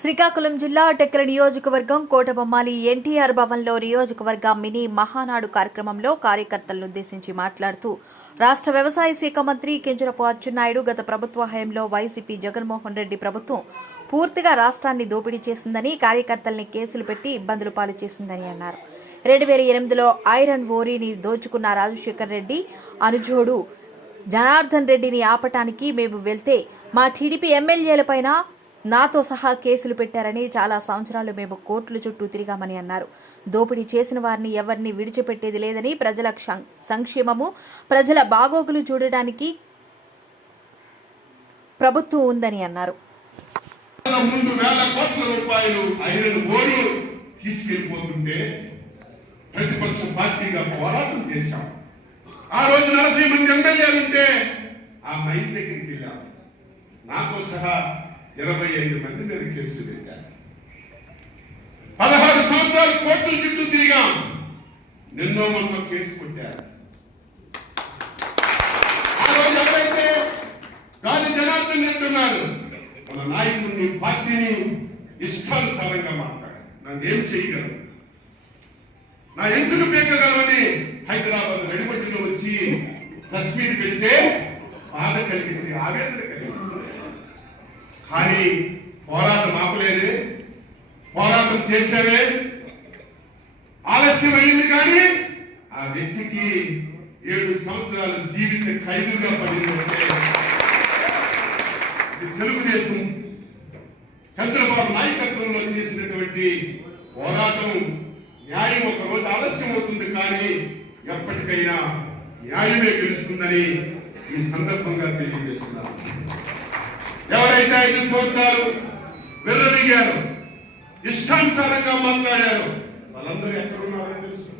శ్రీకాకుళం జిల్లా టెక్కల నియోజకవర్గం కోటబొమ్మాలి ఎన్టీఆర్ భవన్లో నియోజకవర్గ మినీ మహానాడు కార్యక్రమంలో కార్యకర్తలను ఉద్దేశించి మాట్లాడుతూ రాష్ట్ర వ్యవసాయ శాఖ మంత్రి కింజరాపు అచ్చెన్నాయుడు గత ప్రభుత్వ హయాంలో వైసీపీ జగన్మోహన్ రెడ్డి ప్రభుత్వం పూర్తిగా రాష్ట్రాన్ని దోపిడీ చేసిందని, కార్యకర్తల్ని కేసులు పెట్టి ఇబ్బందులు పాలు చేసిందని అన్నారు. 2008లో ఐరన్ ఓరీని దోచుకున్న రాజశేఖర్ రెడ్డి అనుజోడు జనార్దన్ రెడ్డిని ఆపటానికి మేము వెళ్తే మా టీడీపీ ఎమ్మెల్యేలపైన నాతో సహా కేసులు పెట్టారని, చాలా సంవత్సరాలు మేము కోర్టుల చుట్టూ తిరిగామని అన్నారు. దోపిడీ చేసిన వారిని ఎవరిని విడిచిపెట్టేది లేదని, ప్రజల సంక్షేమము, ప్రజల బాగోగులు చూడడానికి ప్రభుత్వం ఉందని అన్నారు. ప్రతిపక్ష పార్టీగా పోరాటం చేశాం. ఆ రోజు 40 మంది ఎమ్మెల్యేలుంటే ఆ మైన్ దగ్గరికి వెళ్ళాం. నాతో సహా 25 మంది మీద కేసులు పెట్టారు. 16 సంవత్సరాలు కోర్టుల చుట్టూ తిరిగాం. నిన్నో మొన్న కేసు కొట్టారు. ఆ రోజు ఎవరైతే గాలి జనార్దన్ రెడ్డి ఉన్నారు, మన నాయకుడిని, పార్టీని ఇష్టానుసారంగా మాట్లాడారు. నన్ను ఏం చేయగలరు, నా ఎందుకు పీకగలమని హైదరాబాద్ వెడిపట్టిలో వచ్చి ప్రెస్ మీట్ పెడితే బాధ కలిగింది, ఆవేదన కలిగింది. కానీ పోరాటం ఆపలేదే, పోరాటం చేసేవే. ఆలస్యం అయింది, కానీ ఆ వ్యక్తికి 7 సంవత్సరాల జీవిత ఖైదుగా పడిందంటే తెలుగుదేశం చంద్రబాబు నాయకత్వంలో చేసినటువంటి పోరాటం. న్యాయం ఒక రోజు ఆలస్యం అవుతుంది, కానీ ఎప్పటికైనా న్యాయమే గెలుస్తుందని ఈ సందర్భంగా తెలియజేస్తున్నారు. ఎవరైతే 5 సంవత్సరాలు వెర్రదిగారు, ఇష్టానుసారంగా మాట్లాడారు, వాళ్ళందరూ ఎక్కడున్నారో తెలుసు.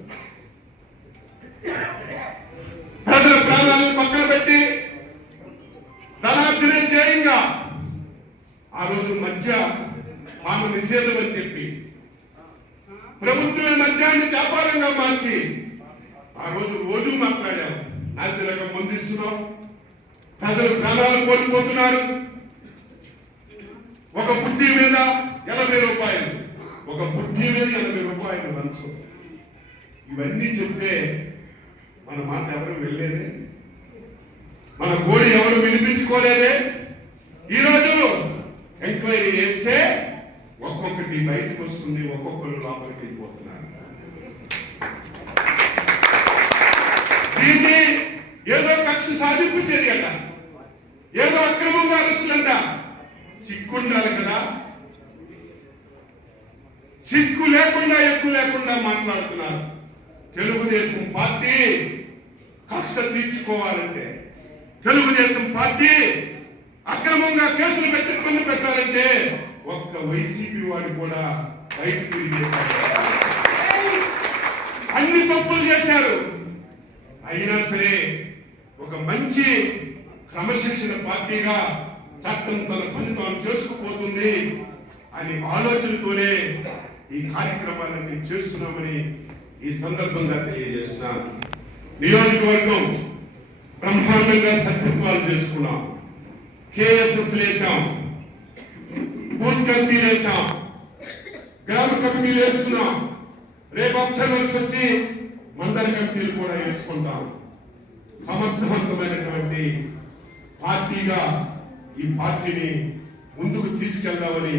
ప్రజల ప్రాణాలను పక్కన పెట్టి ధనార్జనే ధ్యేయంగా ఆ రోజు మధ్య పాన నిషేధం అని చెప్పి ప్రభుత్వమే మద్యాన్ని వ్యాపారంగా మార్చి ఆ రోజు మాట్లాడాం. నాశనకం పొందిస్తున్నాం, ప్రజలు ప్రాణాలు కోల్పోతున్నారు. ఒక బుడ్డి మీద 80 రూపాయలు, ఒక బుడ్డి మీద 80 రూపాయలు లంచం. ఇవన్నీ చెప్తే మన మాట ఎవరు వెళ్ళలేదే, మన గోడి ఎవరు వినిపించుకోలేదే. ఈరోజు ఎంక్వైరీ చేస్తే ఒక్కొక్కటి బయటకు వస్తుంది, ఒక్కొక్కరు లోపలికి వెళ్ళిపోతున్నారు. దీన్ని ఏదో కక్ష సాధింపు చర్యట, ఏదో అక్రమంగా అరెస్టులంట. సిగ్గుండాలి కదా, సిగ్గు లేకుండా, ఎక్కువ లేకుండా మాట్లాడుతున్నారు. తెలుగుదేశం పార్టీ కక్ష తీర్చుకోవాలంటే, తెలుగుదేశం పార్టీ అక్రమంగా కేసులు పెట్టుకుని పెట్టాలంటే ఒక్క వైసీపీ వాడు కూడా బయటకు తిరిగే అన్ని తప్పులు చేశారు. అయినా సరే ఒక మంచి క్రమశిక్షణ పార్టీగా చట్టం తన పని తాను చేసుకుపోతుంది అని ఆలోచనతోనే ఈ కార్యక్రమాలన్నీ చేస్తున్నామని ఈ సందర్భంగా తెలియజేస్తున్నాం. నియోజకవర్గం బ్రహ్మాండంగా సభ్యత్వాలు చేసుకున్నాం, కేఎస్ఎస్ వేసాం, బూత్ కమిటీలు వేసాం, గ్రామ కమిటీలు వేస్తున్నాం. రేపు అబ్జర్వర్స్ వచ్చి మండల కమిటీలు కూడా వేసుకుంటాం. సమర్థవంతమైనటువంటి పార్టీగా ఈ పార్టీని ముందుకు తీసుకెళ్దామని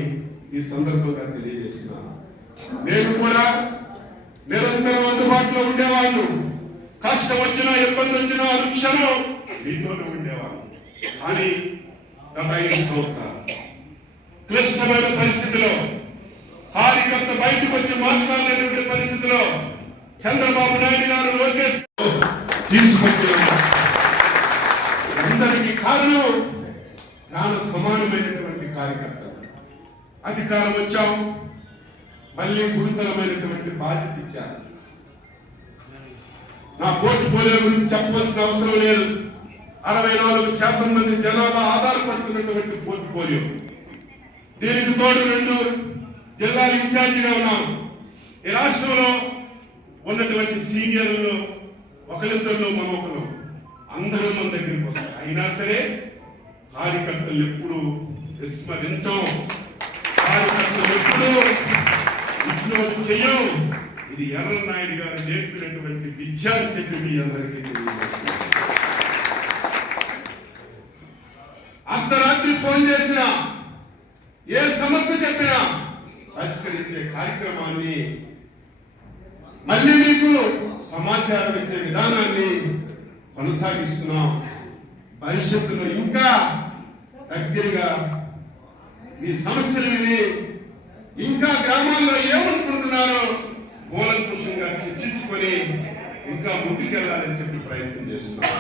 ఈ సందర్భంగా తెలియజేస్తున్నాను. నేను కూడా నిరంతరం అందుబాటులో ఉండేవాళ్ళు, కష్టం వచ్చినా, ఇబ్బంది వచ్చినా అనుక్షణం మీతోనే ఉండేవాళ్ళు. కానీ గత 5 సంవత్సరాలు క్లిష్టమైన పరిస్థితిలో, కార్యకర్త బయటకు వచ్చి మాట్లాడలేనటువంటి పరిస్థితిలో చంద్రబాబు నాయుడు గారు లోకేష్ తీసుకొచ్చిన అందరికీ కారణం ప్రాణ సమానమైనటువంటి కార్యకర్తలు. అధికారం వచ్చాం, మళ్ళీ గురుతరమైనటువంటి బాధ్యత ఇచ్చారు. నా పోర్ట్ఫోలియో గురించి చెప్పవలసిన అవసరం లేదు. 64% మంది జనాభా ఆధారపడుతున్నటువంటి పోర్ట్ఫోలియో. దీనికి తోడు 2 జిల్లాల ఇన్ఛార్జిగా ఉన్నాం. ఈ రాష్ట్రంలో ఉన్నటువంటి సీనియర్లలో ఒకరిద్దరిలో మనం ఒకరు అందరూ మన దగ్గరికి వస్తారు. అయినా సరే కార్యకర్తలు ఎప్పుడు విస్మరించాం. కార్యకర్తలు ఎప్పుడూ ఇగ్నోర్ చెయ్యం. ఇది ఎర్రనాయుడు గారు నేర్పినటువంటి విద్య అని చెప్పి మీ అందరికీ తెలియజేస్తున్నారు. అర్ధరాత్రి ఫోన్ చేసినా, ఏ సమస్య చెప్పినా పరిష్కరించే కార్యక్రమాన్ని, మళ్ళీ మీకు సమాచారం ఇచ్చే విధానాన్ని కొనసాగిస్తున్నాం. భవిష్యత్తులో ఇంకా దగ్గరగా మీ సమస్యలు విని, ఇంకా గ్రామాల్లో ఏమనుకుంటున్నారో కూలంకుషంగా చర్చించుకొని ఇంకా ముందుకెళ్లాలని చెప్పి ప్రయత్నం చేస్తున్నాం.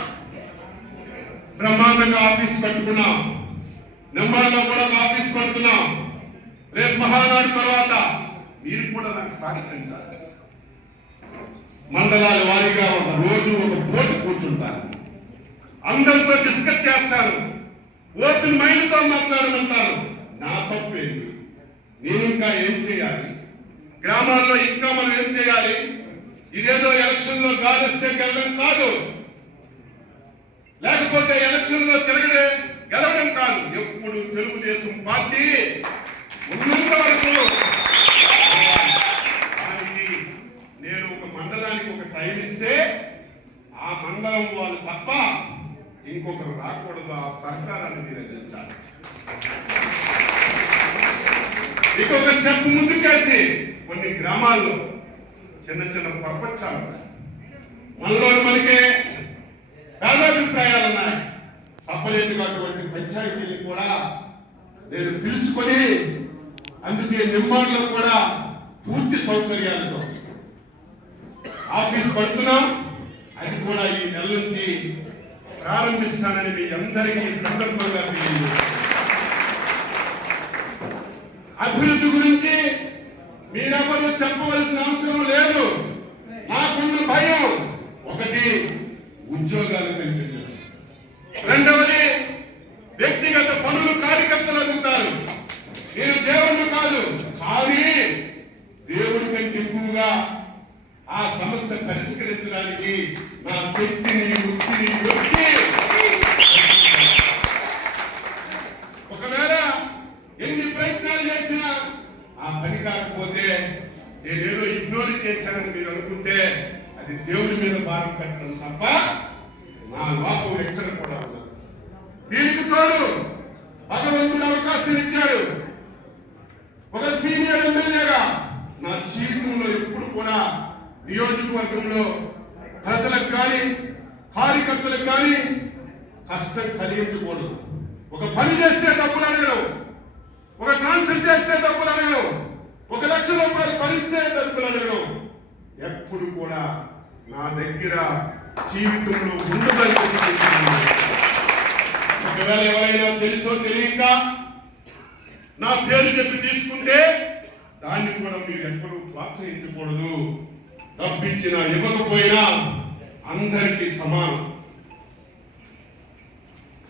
బ్రహ్మాండంగా ఆఫీస్ కట్టుకున్నాం. నెంబర్లో కూడా ఒక ఆఫీస్ కడుతున్నాం. రేపు మహానాడు తర్వాత మీరు కూడా నాకు సహకరించాలి. మండలాల వారీగా ఒక రోజు ఒక పోటీ కూర్చుంటాను. అందరితో డిస్కస్ చేస్తాను. ఓపెన్ మైండ్ తో మాట్లాడమంటాను. నా తప్పేంటి, నేను ఇంకా ఏం చేయాలి, గ్రామాల్లో ఇంకా మనం ఏం చేయాలి. ఇదేదో ఎలక్షన్ లో గాలిస్తే గెలవడం కాదు, లేకపోతే ఎలక్షన్ లో గెలవడం కాదు. ఎప్పుడు తెలుగుదేశం పార్టీ ఉన్నంత వరకు దానికి నేను ఒక మండలానికి ఒక టైం ఇస్తే ఆ మండలం వాళ్ళు తప్ప ఇంకొకరు రాకూడదు. ఆ సహకారాన్ని మీరు అందించాలి. ఇంకొక స్టెప్ ముందుకేసి కొన్ని గ్రామాల్లో చిన్న చిన్న ప్రపంచాలు ఉన్నాయి. మనలో మనకే భేదాభిప్రాయాలు ఉన్నాయి. సపరేట్గా అటువంటి పంచాయతీలు కూడా నేను పిలుచుకొని, అందుకే నిమ్మాడులో కూడా పూర్తి సౌకర్యాలతో ఆఫీస్ పడుతున్నాం. అది కూడా ఈ నెల నుంచి ప్రారంభిస్తానని మీ అందరికీ సందర్భంగా తెలియజేస్తున్నాను. అభివృద్ధి గురించి మీరెవరూ చెప్పవలసిన అవసరం లేదు. నాకున్న భయం ఒకటి, ఉద్యోగాలు కల్పించడం. రెండవది, వ్యక్తిగత పనులు కార్యకర్తలు అడుగుతారు. నేను దేవుడు కాదు, కానీ దేవుడి కంటే ఎక్కువగా ఆ సమస్య పరిష్కరించడానికి నా శక్తిని వృత్తిని వచ్చి, ఒకవేళ ఎన్ని ప్రయత్నాలు చేసినా ఆ పని కాకపోతే నేనేదో ఇగ్నోర్ చేశానని మీరు అనుకుంటే అది దేవుడి మీద భారం పెట్టడం తప్ప నా లోపం ఎక్కడ కూడా ఉండదు. దీనికి తోడు భగవంతుడు అవకాశం ఇచ్చాడు. ఒక సీనియర్ ఎమ్మెల్యేగా నా జీవితంలో ఎప్పుడు కూడా నియోజకవర్గంలో ప్రజలకు కానీ కార్యకర్తలకు కానీ కష్టం కలిగించకూడదు. ఒక పని చేస్తే డబ్బులు అడగడం, ఒక ట్రాన్స్ఫర్ చేస్తే డబ్బులు అడగడం, 1 లక్ష రూపాయలు భరిస్తే డబ్బులు అడగడం ఎప్పుడు కూడా నా దగ్గర జీవితంలో ఉండదని. ఒకవేళ ఎవరైనా తెలుసో తెలియక నా పేరు చెప్పి తీసుకుంటే దాన్ని కూడా మీరు ఎక్కడూ ప్రోత్సహించకూడదు. డబ్బిచ్చినా ఇవ్వకపోయినా అందరికీ సమానం.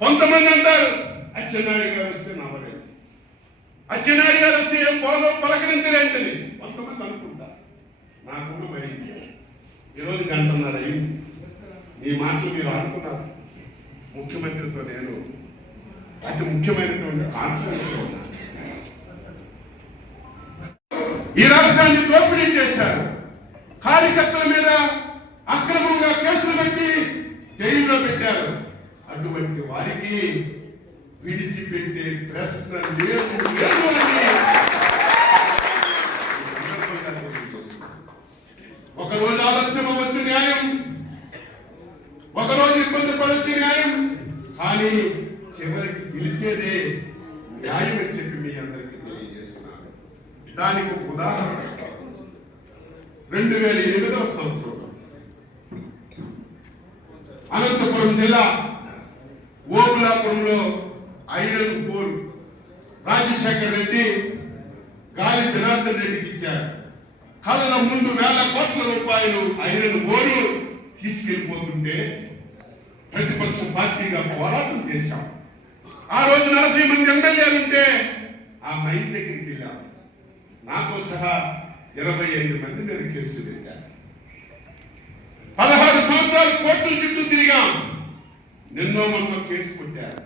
కొంతమంది అంటారు అచ్చెన్నాయుడు గారు వస్తే నవ్వలేదు, అచ్చెన్నాయుడు గారు వస్తే ఏం బాగో పలకరించలేంటది కొంతమంది అనుకుంటారు. నాకు మరి ఈరోజు 1.5 గంటల అయింది. మీ మాటలు మీరు ఆడుతున్నారు. ముఖ్యమంత్రితో నేను అతి ముఖ్యమైనటువంటి కాన్ఫరెన్స్ లో ఉన్నాను. ఈ రాష్ట్రాన్ని దోపిడీ చేశారు. కార్యకర్తల మీద అక్రమంగా కేసులు పెట్టి జైల్లో పెట్టారు. అటువంటి వారికి విడిచిపెట్టే ప్రశ్న లేదు. ఒకరోజు ఆలస్యం అవ్వచ్చు న్యాయం, ఒకరోజు ఇబ్బంది పడవచ్చు న్యాయం, కానీ చివరికి తెలిసేదే న్యాయం అని చెప్పి మీ అందరికీ తెలియజేస్తున్నాను. దానికి ఒక ఉదాహరణ 2008వ సంవత్సరంలో అనంతపురం జిల్లా ఓబులాపురంలో ఐరన్ కోర్ రాజశేఖర్ రెడ్డి గాలి జనార్దన్ రెడ్డికి ఇచ్చారు. కళ్ళ ముందు వేల కోట్ల రూపాయలు ఐరన్ ఓరు తీసుకెళ్లిపోతుంటే ప్రతిపక్ష పార్టీగా పోరాటం చేశాం. ఆ రోజు 40 మంది ఎమ్మెల్యేలు ఉంటే ఆ మైన్ దగ్గరికి వెళ్ళాం. నాతో సహా 25 మంది మీద కేసులు పెట్టారు. 16 సంవత్సరాలు కోర్టుల చుట్టూ తిరిగాం. నిన్నో మొన్న కేసు కొట్టారు.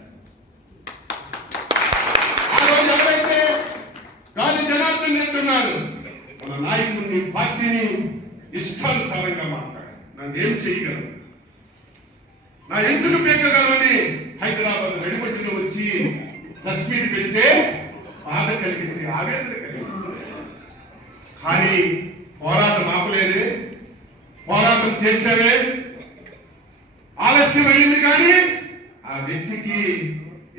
ఆ రోజు ఎవరైతే అబద్ధం చెప్తున్నారు. మన నాయకుడిని పార్టీని ఇష్టానుసారంగా మాట్లాడారు. నన్ను ఏం చేయగలను, నా ఎందుకు పీకగలమని హైదరాబాద్ వెడిపట్టిలో వచ్చి ప్రెస్ మీట్ పెడితే బాధ కలిగింది, ఆవేదన కలిగింది. కానీ పోరాటం ఆపలేదే, పోరాటం చేశారే. ఆలస్యం అయింది కానీ ఆ వ్యక్తికి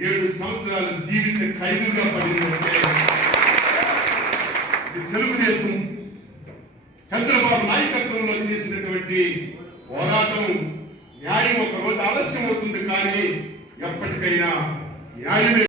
7 సంవత్సరాల జీవిత ఖైదుగా పడిందంటే తెలుగుదేశం చంద్రబాబు నాయకత్వంలో చేసినటువంటి పోరాటం. న్యాయం ఒక రోజు ఆలస్యం అవుతుంది కానీ ఎప్పటికైనా న్యాయమే